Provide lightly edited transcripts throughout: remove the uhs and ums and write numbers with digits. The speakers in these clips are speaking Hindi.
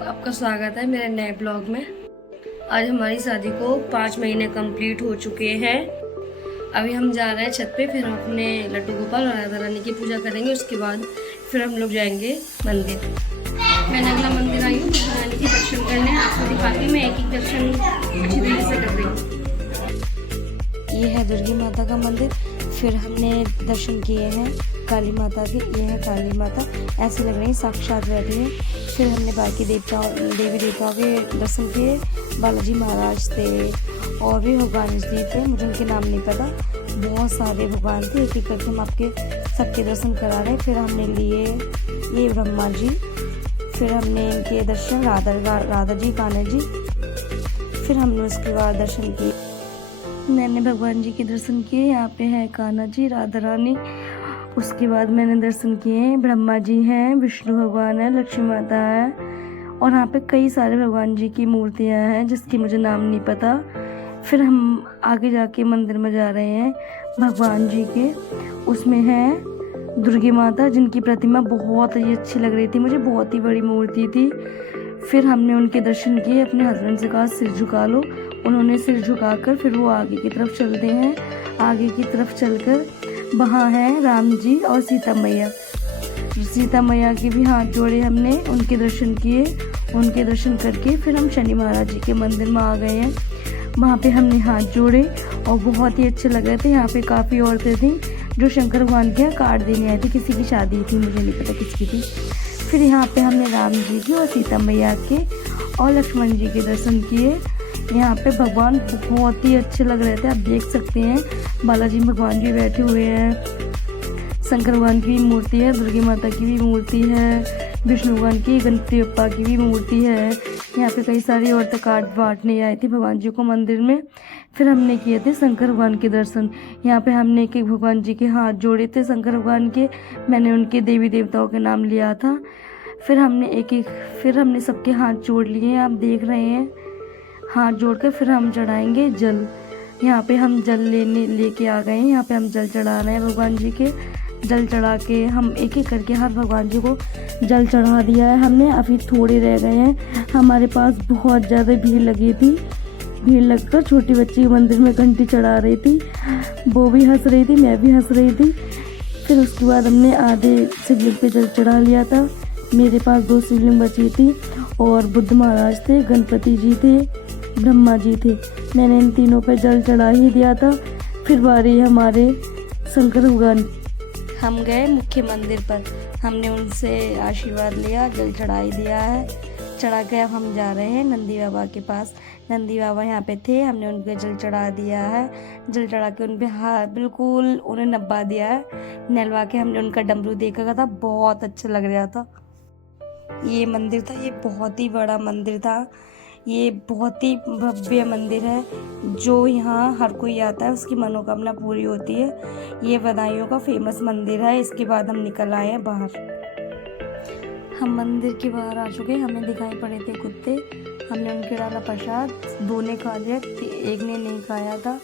आपका स्वागत है मेरे नए ब्लॉग में। आज हमारी शादी को 5 महीने कंप्लीट हो चुके हैं। अभी हम जा रहे हैं छत पे, फिर हम अपने लड्डू गोपाल और राधा रानी की पूजा करेंगे। उसके बाद फिर हम लोग जाएंगे मंदिर। मैं नगला मंदिर आई हूँ राधा रानी के दर्शन करने। आपको दिखाती हूँ, मैं एक एक दर्शन अच्छी तरीके से कर रही हूँ। ये है दुर्गी माता का मंदिर। फिर हमने दर्शन किए हैं काली माता के। ये है काली माता, ऐसे लग रही है साक्षात बैठी है। फिर हमने बाकी देवी देवताओं के दर्शन किए। बालाजी महाराज थे और भी भगवान जी थे, मुझे उनके नाम नहीं पता। बहुत सारे भगवान थे, एक एक करके हम आपके सबके दर्शन करा रहे हैं। फिर हमने लिए ये ब्रह्मा जी, फिर हमने इनके दर्शन राधा जी कान्हा जी। फिर हमने उसके बाद दर्शन किए, मैंने भगवान जी के दर्शन किए। यहाँ पे है कान्हा जी, राधा रानी। उसके बाद मैंने दर्शन किए, ब्रह्मा जी हैं, विष्णु भगवान है, लक्ष्मी माता है और यहाँ पे कई सारे भगवान जी की मूर्तियाँ हैं जिसकी मुझे नाम नहीं पता। फिर हम आगे जाके मंदिर में जा रहे हैं भगवान जी के। उसमें है दुर्गी माता जिनकी प्रतिमा बहुत ही अच्छी लग रही थी मुझे, बहुत ही बड़ी मूर्ति थी। फिर हमने उनके दर्शन किए। अपने हस्बैंड से कहा सिर झुका लो, उन्होंने सिर झुकाकर फिर वो आगे की तरफ चलते हैं। आगे की तरफ चलकर वहाँ है राम जी और सीता मैया। सीता मैया के भी हाथ जोड़े हमने, उनके दर्शन किए। उनके दर्शन करके फिर हम शनि महाराज जी के मंदिर में आ गए हैं। वहाँ पे हमने हाथ जोड़े और बहुत ही अच्छे लग रहे थे। यहाँ पे काफ़ी औरतें थीं जो शंकर भगवान के यहाँ कार्ड देने आई थी, किसी की शादी थी, मुझे नहीं पता किसकी थी। फिर यहाँ पे हमने राम जी के और सीता मैया के और लक्ष्मण जी के दर्शन किए। यहाँ पे भगवान बहुत ही अच्छे लग रहे थे, आप देख सकते हैं। बालाजी भगवान जी बैठे हुए हैं, शंकर भगवान की भी मूर्ति है, दुर्गी माता की भी मूर्ति है, विष्णु भगवान की, गणपति बप्पा की भी मूर्ति है। यहाँ पे कई सारी औरतें कार्ड बांटने आई थी भगवान जी को मंदिर में। फिर हमने किए थे शंकर भगवान के दर्शन। यहाँ पे हमने एक एक भगवान जी के हाथ जोड़े थे शंकर भगवान के। मैंने उनके देवी देवताओं के नाम लिया था। फिर हमने सबके हाथ जोड़ लिए, आप देख रहे हैं। हाथ जोड़कर फिर हम चढ़ाएंगे जल। यहाँ पे हम जल लेके आ गए हैं। यहाँ पे हम जल चढ़ा रहे हैं भगवान जी के। जल चढ़ा के हम एक एक करके हर भगवान जी को जल चढ़ा दिया है हमने। अभी थोड़े रह गए हैं। हमारे पास बहुत ज़्यादा भीड़ लगी थी। भीड़ लगकर छोटी बच्ची मंदिर में घंटी चढ़ा रही थी, वो भी हंस रही थी, मैं भी हंस रही थी। फिर उसके बाद हमने आधे शिवलिंग पे जल चढ़ा लिया था। मेरे पास 2 शिवलिंग बची थी और बुद्ध महाराज थे, गणपति जी थे, ब्रह्मा जी थे। मैंने इन तीनों पे जल चढ़ा ही दिया था। फिर बारी हमारे शंकर भगवान। हम गए मुख्य मंदिर पर, हमने उनसे आशीर्वाद लिया, जल चढ़ा ही दिया है। चढ़ा के अब हम जा रहे हैं नंदी बाबा के पास। नंदी बाबा यहाँ पे थे, हमने उनके जल चढ़ा दिया है। जल चढ़ा के उन पे हाथ बिल्कुल उन्हें नब्बा दिया है। नहलवा के हमने उनका डमरू देखा था, बहुत अच्छा लग रहा था। ये मंदिर था, ये बहुत ही बड़ा मंदिर था। ये बहुत ही भव्य मंदिर है। जो यहाँ हर कोई आता है उसकी मनोकामना पूरी होती है। ये बदायूं का फेमस मंदिर है। इसके बाद हम निकल आए हैं बाहर। हम मंदिर के बाहर आ चुके हैं। हमें दिखाई पड़े थे कुत्ते, हमने उनके डाला प्रसाद। 2 ने खा लिया, एक ने नहीं खाया था।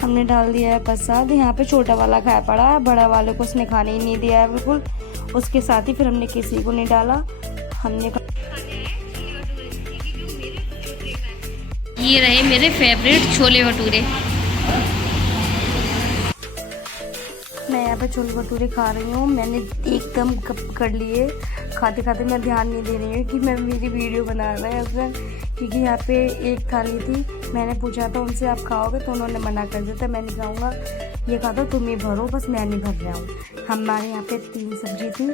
हमने डाल दिया है प्रसाद। यहाँ पे छोटा वाला खाया पड़ा है, बड़ा वाले को उसने खाने ही नहीं दिया है बिल्कुल। उसके साथ ही फिर हमने किसी को नहीं डाला। हमने ये रहे मेरे फेवरेट छोले भटूरे। मैं यहाँ पे छोले भटूरे खा रही हूँ। मैंने एकदम कर लिए। खाते खाते मैं ध्यान नहीं दे रही हूँ कि मैं मेरी वीडियो बना रहा है उसमें, क्योंकि यहाँ पे एक थाली थी। मैंने पूछा था उनसे आप खाओगे, तो उन्होंने मना कर दिया था, मैं नहीं खाऊँगा, ये कहा था तुम ही भरो, बस मैं नहीं भर रहा हूँ। हमारे यहाँ पे 3 सब्जी थी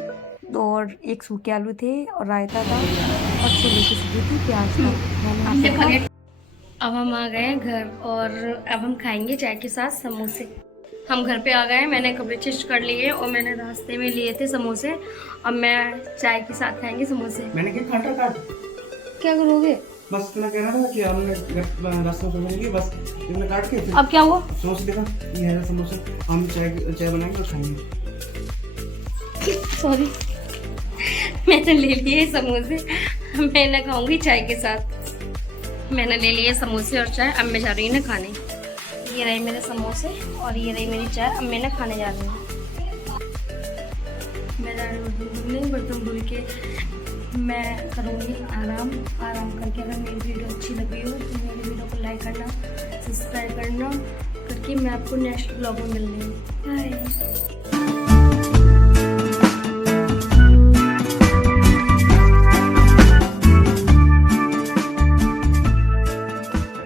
और 1 सूखे आलू थे और रायता था और छोले की सब्जी थी, प्याज था। अब हम आ गए हैं घर और अब हम खाएंगे चाय के साथ समोसे। हम घर पे आ गए हैं, मैंने कपड़े चेंज कर लिए और मैंने रास्ते में लिए थे समोसे। अब मैं चाय के साथ खाएंगे समोसे। मैंने क्या काट क्या करोगे? बस मैं कह रहा था कि हमने रास्ते में मिलेंगे, बस तुमने काट के। अब क्या हुआ? समोसे देखा, ये है समोसे। हम चाय बनाएंगे और खाएंगे। सॉरी, मैंने ले लिए समोसे, मैं ना खाऊंगी चाय के साथ। मैंने ले लिए समोसे और चाय, अब मैं जा रही हूँ ना खाने। ये रहे मेरे समोसे और ये रही मेरी चाय, अब मैं ना खाने जा रही हूँ। मैं जा रही हूँ बर्तन धुलने। बर्तन धुल के मैं करूँगी आराम करके। अगर मेरी वीडियो अच्छी लगी हो तो मेरी वीडियो को लाइक करना, सब्सक्राइब करना करके मैं आपको नेक्स्ट ब्लॉग में मिलूँगी। बाय।